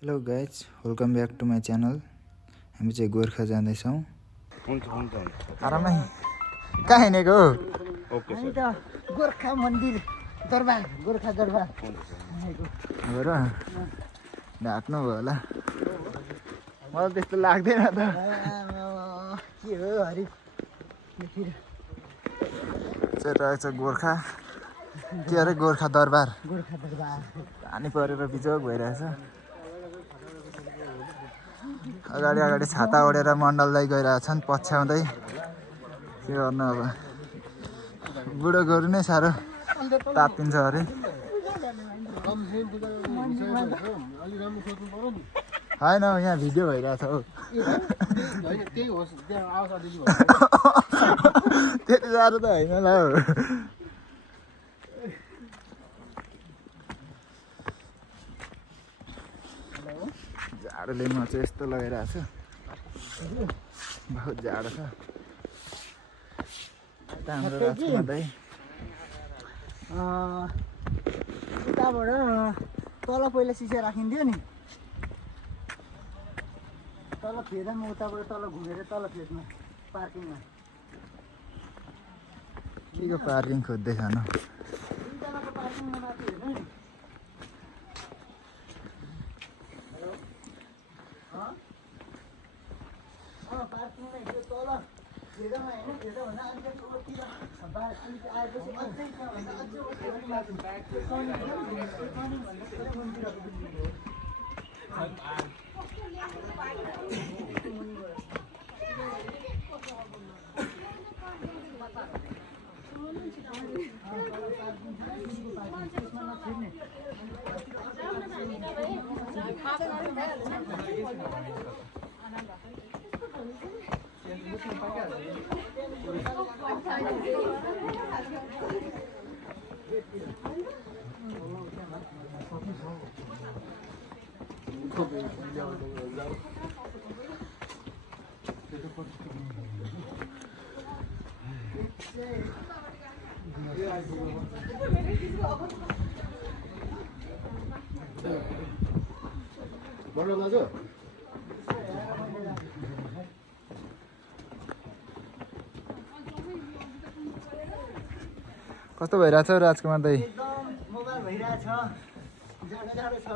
Hello guys, welcome back to my channel. हामी चाहिँ गोर्खा जाँदैछौँ। आरामै कहाँ हिँडेको हो? हामी त गोर्खा मन्दिर दरबार, गोर्खा दरबार हो र ढाक्नु भयो होला, मलाई त्यस्तो लाग्दैन त। के हो हरि चाहिँ रहेछ गोर्खा के अरे गोर्खा दरबार। गोर्खा दरबार पानी परेर बिजोग भइरहेछ। अगाडि अगाडि छाता ओढेर मण्डल दाइ गइरहेछन् पछ्याउँदै। के गर्नु अब, बुढो गोरु नै साह्रो तात्तिन्छ अरे। होइन यहाँ भिडियो भइरहेछ हौ। त्यति साह्रो त होइन होला हौ। जाडोले म चाहिँ यस्तो लगाइरहेको छु, बहुत जाडो छ। हाम्रो राजकुमार दाइ उताबाट तल पहिला सिसा राखिन्थ्यो नि, तल फेर्दा म उताबाट तल घुमेर तल फेर्नु पार्किङमा। के को पार्किङ खोज्दै खानु? दुईजनाको पार्किङमा माथि हेर्नु नि। पार्किङमा हिजो तल भेडामा होइन, भेडाभन्दा अलिकति ओतिर अलिक आएपछि अझै त्यहाँभन्दा अझै ओतिर पनि माथि कस्तो भइरहेछ राजकुमार दाइ? एकदम मोबाइल भइरहेछ, जाडो जाडो छ।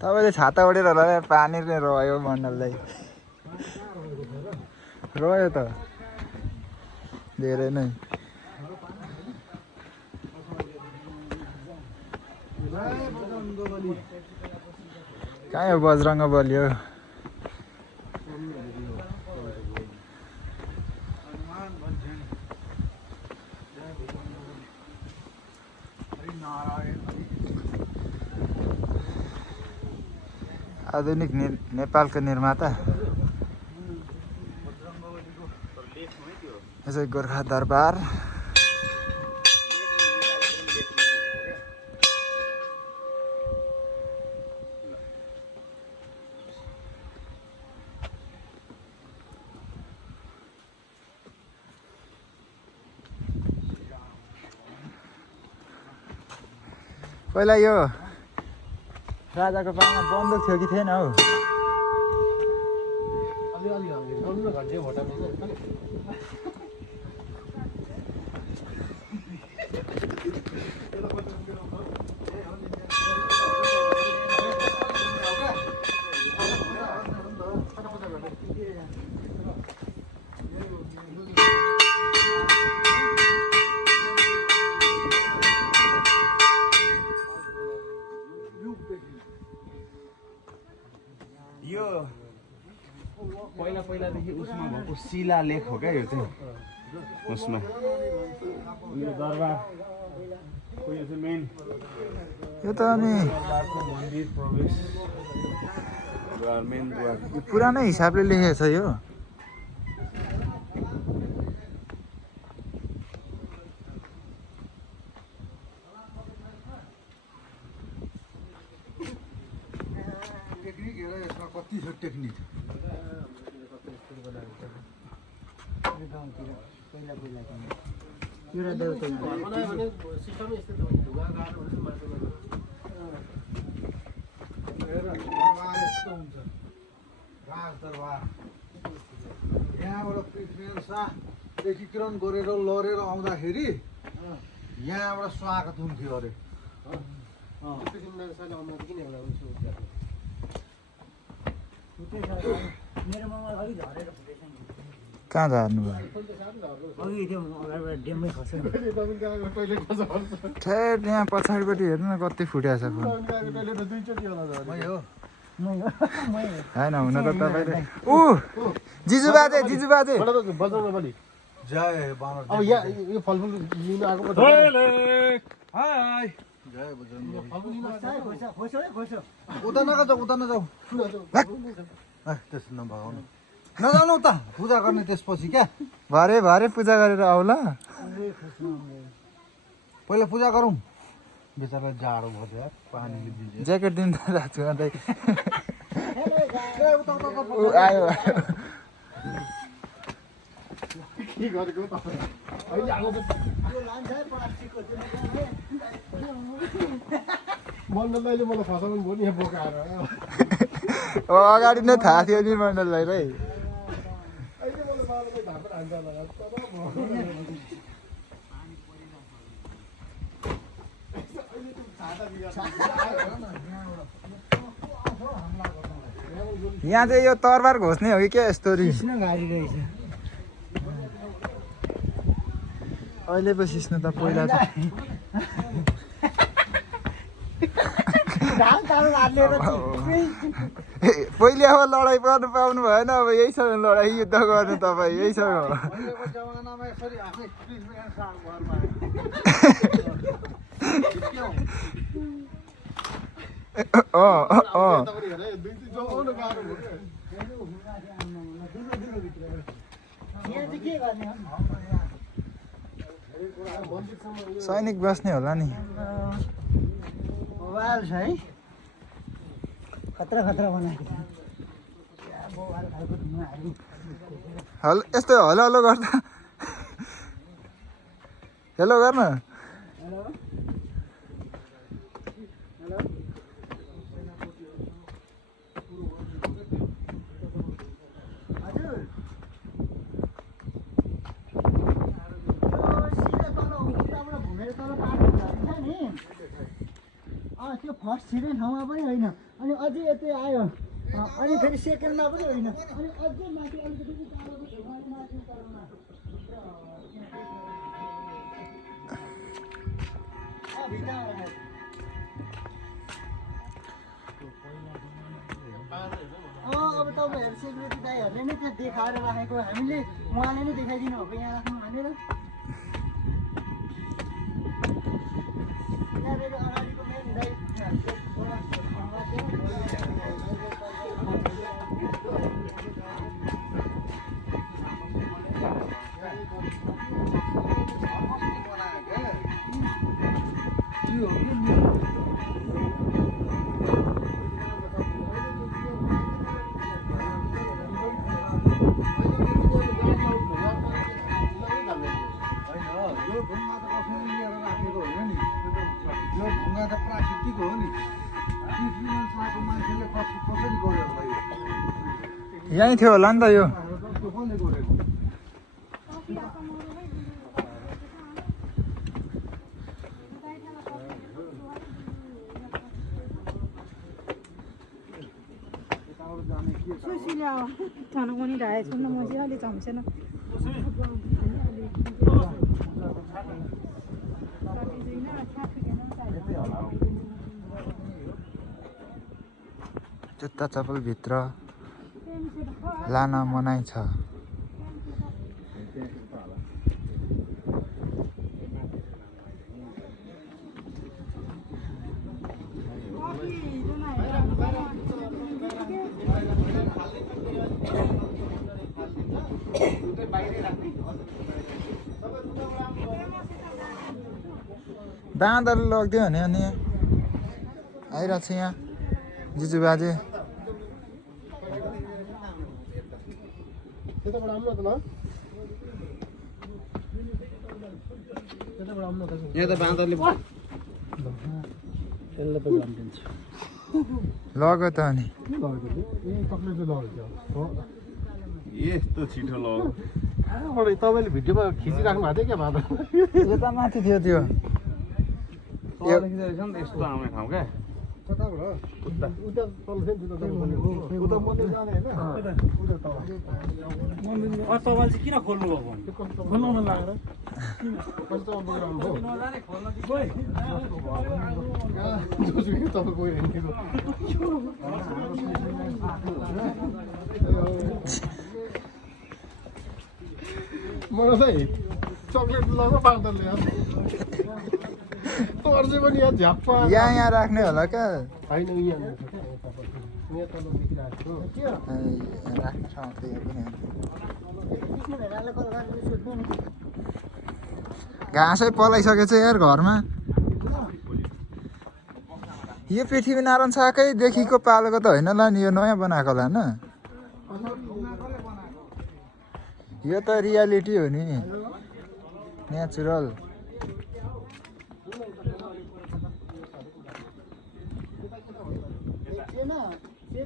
तपाईँले छाता ओढेर होला, पानी नै रह्यो मण्डल दाइ, रह्यो त धेरै नै। कहाँ हो बजरङ्ग बली हो? आधुनिक नेपालको निर्माता यसै गोर्खा दरबार। पहिला यो राजाको पालामा बन्दुक थियो कि थिएन हौ? यो पहिलादेखि उसमा भएको शिलालेख हो क्या, यो चाहिँ उसमा यो दरबार यो चाहिँ मेन यो त अनि दरबारको मन्दिर प्रवेश द्वार, मेन द्वार। यो पुरानै हिसाबले लेखेको छ यो। कति छ टेक्निक गाउँतिर पहिला एउटा देउता राजदरबार यहाँबाट पृथ्वीनारायण शाह एकीकरण गरेर लडेर आउँदाखेरि यहाँबाट स्वागत हुन्थ्यो अरे मेरो मामा अलिक झरेर फुटेछ नि कहाँ झार्नु भयो अघि त्यो अगाडिबाट डेममै खस्यो नि ठेट यहाँ पछाडिपट्टि हेर्नु न कति फुटेको छ फोन होइन हुन त तपाईँले ऊ जिजु बाजे जय बानर अब यहाँ यो फलफुल लिन आएको पो त। हाय जय बजरङ्ग उता नजाऊ त्यस्तो नभगाउनु नजाउनु उता पूजा गर्ने त्यसपछि क्या भरे पूजा गरेर आऊ ल पहिला पूजा गरौँ बेचारालाई जाडो भयो यार पानीले भिज्यो ज्याकेट दिन त राख्छु अन्त ऊ आयो के गरेको तपाईँ अहिले आएको त मण्डलले मलाई फसाउनु भयो नि यहाँ बोकाएर अगाडि नै थाहा थियो नि मण्डललाई है अहिले मलाई बाबाले धापा हान्छ होला यहाँ चाहिँ यो तरबार घोस्ने हो कि के स्टोरी कृष्ण गाडी रहेछ अहिले पो सिस्नु त पहिला त पहिले अब लडाइँ गर्नु पाउनु भएन अब यहीसँग लडाइँ युद्ध गर्नु तपाईँ यहीसँग अहिलेको जमानामा यसरी आफै पृथ्वीनारायण शाह घरमा यहाँ चाहिँ के गर्ने हो सैनिक बस्ने होला नि मोबाइल छ है खतरा बनाएको छ मोबाइल खालको ढुङ्गाहरू हल यस्तो हलो हलो गर्दा हेलो गर्न हेलो हजुर घुमेर तल पार्टी झरिन्छ नि त्यो फर्स्ट छिर्ने ठाउँमा पनि होइन अनि अझै यतै आयो अनि फेरि सेकेन्डमा पनि होइन अनि अझै माथि अलिकति टाढो माथि तलमा अब तपाईँहरू सेक्युरिटी दाईहरूले नै त्यो देखाएर राखेको हामीले उहाँले नै देखाइदिनु भएको यहाँ राख्नु भनेर यहाँनिर अगाडिको मेन दाई प्राकृतिक हो नि पृथ्वीनारायण शाहको मान्छेले कसरी गर्यो होला यो यहीँ थियो होला नि त यो कसले गरेको 저는 오늘 아예 존나 멋지하게 잠시나. जुत्ता चप्पलभित्र लान मनाइ छ बाँदरले लगिदियो भने अनि आइरहेको छ यहाँ जिजु बाजे त्यताबाट आउनु न त ल त्यताबाट आउनु न त यहाँ त बाँदरले त्यसले त गरिदिन्छ लग त अनि यस्तो छिटो लग तपाईँले भिडियोमा खिचिराख्नु भएको थियो क्या बाँदर यता माथि थियो त्यो यस्तो आउने ठाउँ क्या तपाईँले चाहिँ किन खोल्नु भएको खोल्नु मन लागेर मलाई चाहिँ चक्लेट लगाएको बाँदरले तर्से पनि यहाँ झ्याप्पा यहाँ राख्ने होला क्या होइन यहाँ तल देखिरहेको राख्ने ठाउँ त यो पनि घाँसै पलाइसकेछ यार घरमा यो पृथ्वीनारायण शाहकैदेखिको पालेको त होइन होला नि यो नयाँ बनाएको होला होइन यो त रियालिटी हो नि नेचुरल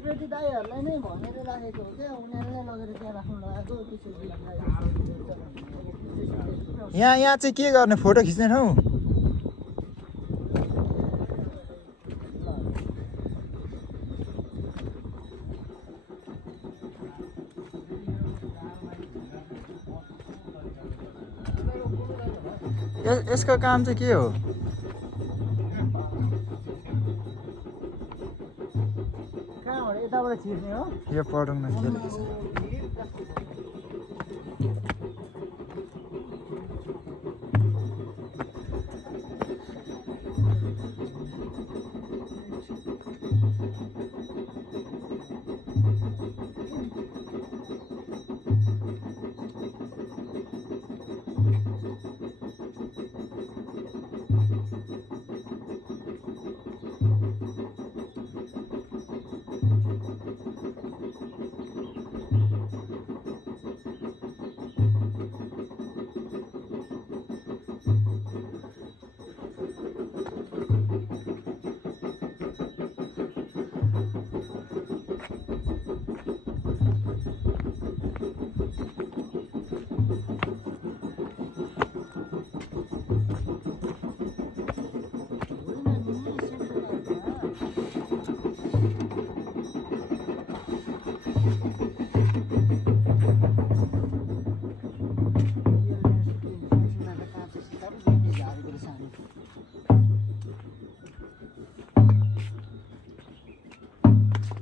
सेक्रेटरी दाईहरूलाई नै भनेर राखेको हो क्या उनीहरूलाई लगेर त्यहाँ राख्नु लगाएको यहाँ चाहिँ के गर्ने फोटो खिच्ने ठाउँ यसको काम चाहिँ के हो कहाँबाट यताबाट छिर्ने हो यो पढौँमा खेलेको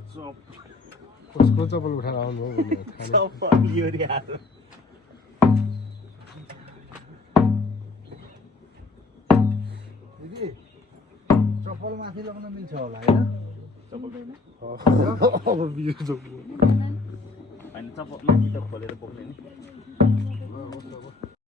छ कसको चप्पल उठाएर आउनु हो भनेर दिदी चप्पल माथि लगाउन मिल्छ होला होइन अब बियो चप्पल होइन चप्पल माथि त खोलेर बोक्ने नि